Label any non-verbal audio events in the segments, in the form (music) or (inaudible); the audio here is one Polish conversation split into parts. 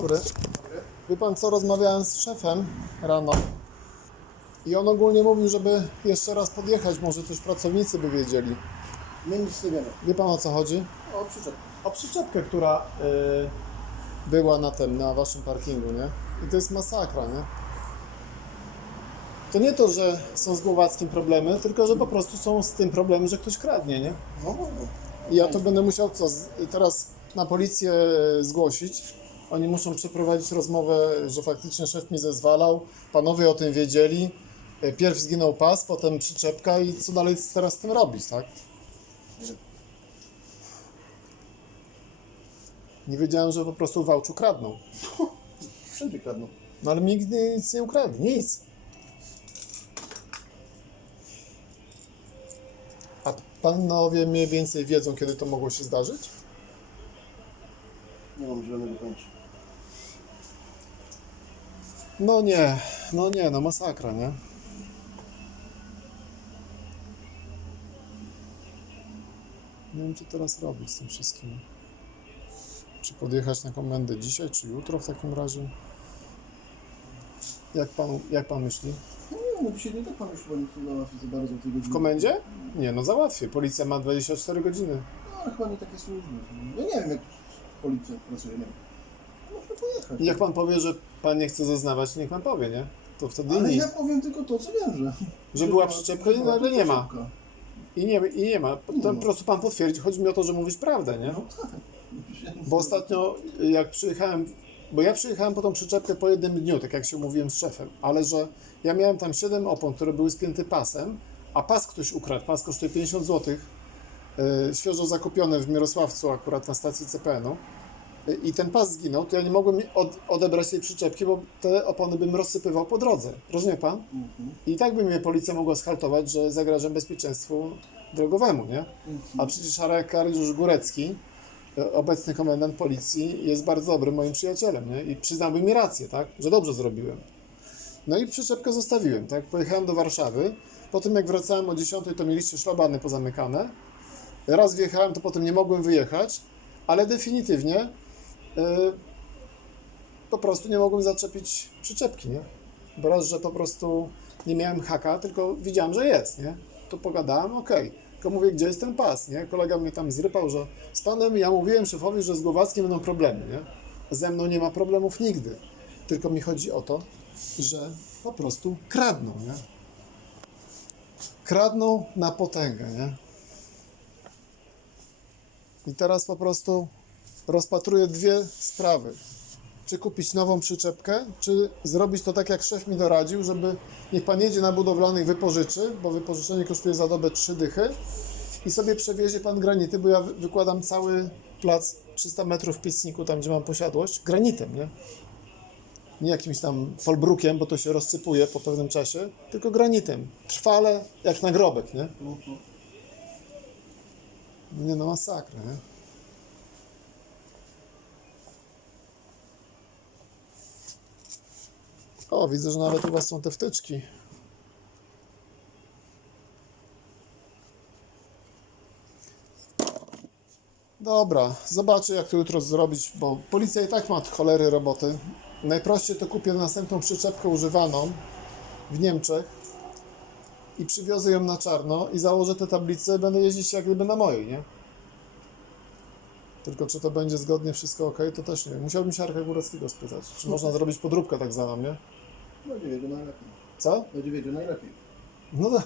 Dobry. Wie pan co, rozmawiałem z szefem rano i on ogólnie mówił, żeby jeszcze raz podjechać, może też pracownicy by wiedzieli. My nic nie wiemy. Wie pan o co chodzi? O, przyczep. O przyczepkę, która y, była na tym, na waszym parkingu, nie? I to jest masakra, nie? To nie to, że są z Głowackim problemy, tylko że po prostu są z tym problemy, że ktoś kradnie, nie? No, no. I ja to będę musiał co, z- teraz na policję e, zgłosić. Oni muszą przeprowadzić rozmowę, że faktycznie szef mi zezwalał. Panowie o tym wiedzieli. E, Pierw zginął pas, potem przyczepka i co dalej teraz z tym robić, tak? Nie wiedziałem, że po prostu Wałczu kradną. (laughs) Wszędzie kradną. No ale nigdy nic nie ukradli, nic. A panowie mniej więcej wiedzą, kiedy to mogło się zdarzyć? Nie mam zielonego pojęcia. No nie, no nie, no masakra, nie? Nie wiem, co teraz robić z tym wszystkim. Czy podjechać na komendę dzisiaj, czy jutro w takim razie? Jak pan, jak pan myśli? No nie, no dzisiaj nie tak pan już nie załatwi za bardzo godziny. W komendzie? Nie, no załatwię. Policja ma 24 godziny. No, ale chyba nie takie służby. Ja nie wiem, jak policja pracuje, nie wiem. Jak pan powie, że pan nie chce zeznawać, niech pan powie, nie? To wtedy Ale nie. ja powiem tylko to, co wiem, że... Że była przyczepka, ale nie ma. przyczepka. I nie, I nie ma. To po prostu pan potwierdzi. Chodzi mi o to, że mówisz prawdę, nie? No tak. (laughs) Bo ostatnio, jak przyjechałem, bo ja przyjechałem po tą przyczepkę po jednym dniu, tak jak się umówiłem z szefem, ale że ja miałem tam 7 opon, które były spięte pasem, a pas ktoś ukradł. Pas kosztuje 50 zł, yy, świeżo zakupiony w Mirosławcu, akurat na stacji CPN-u. I ten pas zginął, to ja nie mogłem od, odebrać tej przyczepki, bo te opony bym rozsypywał po drodze. Rozumie pan? Mhm. I tak by mnie policja mogła schaltować, że zagrażam bezpieczeństwu drogowemu, nie? A przecież Arkadiusz Górecki, e, obecny komendant policji, jest bardzo dobrym moim przyjacielem, nie? I przyznałby mi rację, tak? Że dobrze zrobiłem. No i przyczepkę zostawiłem, tak? Pojechałem do Warszawy. Potem jak wracałem o 10, to mieliście szlabany pozamykane. Raz wjechałem, to potem nie mogłem wyjechać, ale definitywnie po prostu nie mogłem zaczepić przyczepki, nie? Bo raz, że po prostu nie miałem haka, tylko widziałem, że jest, nie? To pogadałem, okej. Tylko mówię, gdzie jest ten pas, nie? Kolega mnie tam zrypał, że z panem, ja mówiłem szefowi, że z Głowackim będą problemy, nie? Ze mną nie ma problemów nigdy. Tylko mi chodzi o to, że po prostu kradną, nie? Kradną na potęgę, nie? I teraz po prostu rozpatruję dwie sprawy czy kupić nową przyczepkę, czy zrobić to tak, jak szef mi doradził, żeby niech pan jedzie na budowlanych, wypożyczy, bo wypożyczenie kosztuje za dobę trzy dychy i sobie przewiezie pan granity, bo ja wy- wykładam cały plac 300 metrów w Piecniku, tam gdzie mam posiadłość, granitem, nie? Nie jakimś tam folbrukiem, bo to się rozsypuje po pewnym czasie, tylko granitem. Trwale, jak nagrobek, nie? Mhm. Nie no, masakra, nie? O, widzę, że nawet u Was są te wtyczki. Dobra, zobaczę jak to jutro zrobić, bo policja i tak ma cholery roboty. Najprościej to kupię następną przyczepkę używaną w Niemczech i przywiozę ją na czarno i założę te tablice, będę jeździć jak gdyby na mojej, nie? Tylko czy to będzie zgodnie wszystko ok, to też nie wiem. Musiałbym się Arka Góreckiego spytać, czy można zrobić podróbkę tak zwaną, nie? Będzie wiedział najlepiej. Co? Będzie wiedział najlepiej. No to,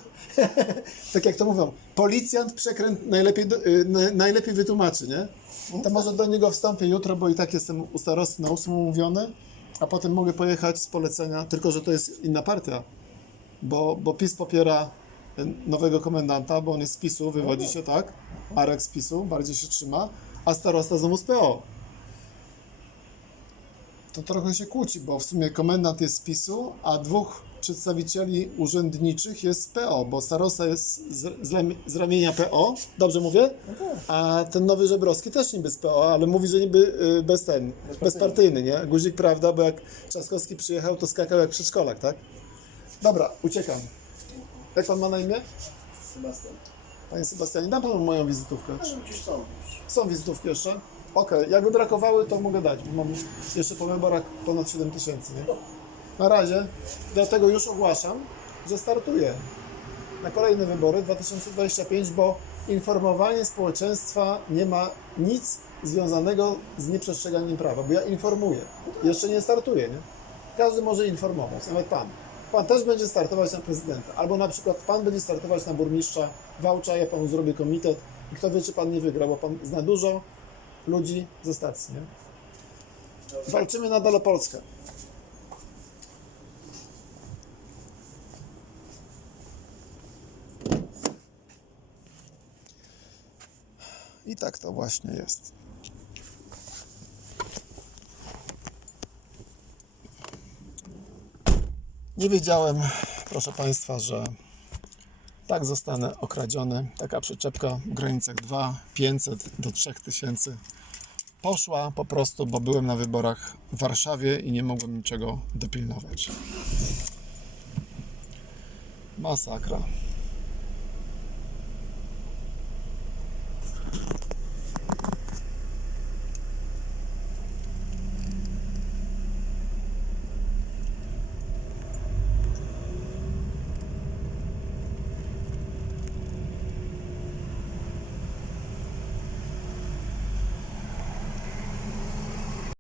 (laughs) tak jak to mówią, policjant przekręt najlepiej, do- y, na- najlepiej wytłumaczy, nie? To może do niego wstąpię jutro, bo i tak jestem u starosty na ósmą umówiony, a potem mogę pojechać z polecenia, tylko że to jest inna partia, bo, bo PiS popiera y, nowego komendanta, bo on jest z PiSu, wywodzi się, tak? Arek z PiSu, bardziej się trzyma, a starosta znowu z PO. To trochę się kłóci, bo w sumie komendant jest z PiSu, a dwóch przedstawicieli urzędniczych jest z PO, bo starosta jest z, z, z ramienia PO, dobrze mówię? A ten nowy Żebrowski też niby z PO, ale mówi, że niby y, bez ten, bezpartyjny, nie? Guzik prawda, bo jak Trzaskowski przyjechał, to skakał jak przedszkolak, tak? Dobra, uciekam. Jak pan ma na imię? Sebastian. Panie Sebastianie, dam panu moją wizytówkę. Już. Są wizytówki jeszcze? Okej, jakby brakowały, to mogę dać, bo mam jeszcze po wyborach ponad 7 tysięcy, nie? Na razie, dlatego już ogłaszam, że startuję na kolejne wybory 2025, bo informowanie społeczeństwa nie ma nic związanego z nieprzestrzeganiem prawa, bo ja informuję. Jeszcze nie startuję, nie? Każdy może informować, nawet pan. Pan też będzie startować na prezydenta, albo na przykład pan będzie startować na burmistrza Wałcza, ja panu zrobię komitet i kto wie, czy pan nie wygra, bo pan zna dużo ludzi ze stacji, nie? Walczymy nadal o Polskę. I tak to właśnie jest. Nie wiedziałem, proszę Państwa, że tak zostanę okradziony. Taka przyczepka w granicach 2500 do 3000 poszła po prostu, bo byłem na wyborach w Warszawie i nie mogłem niczego dopilnować. Masakra.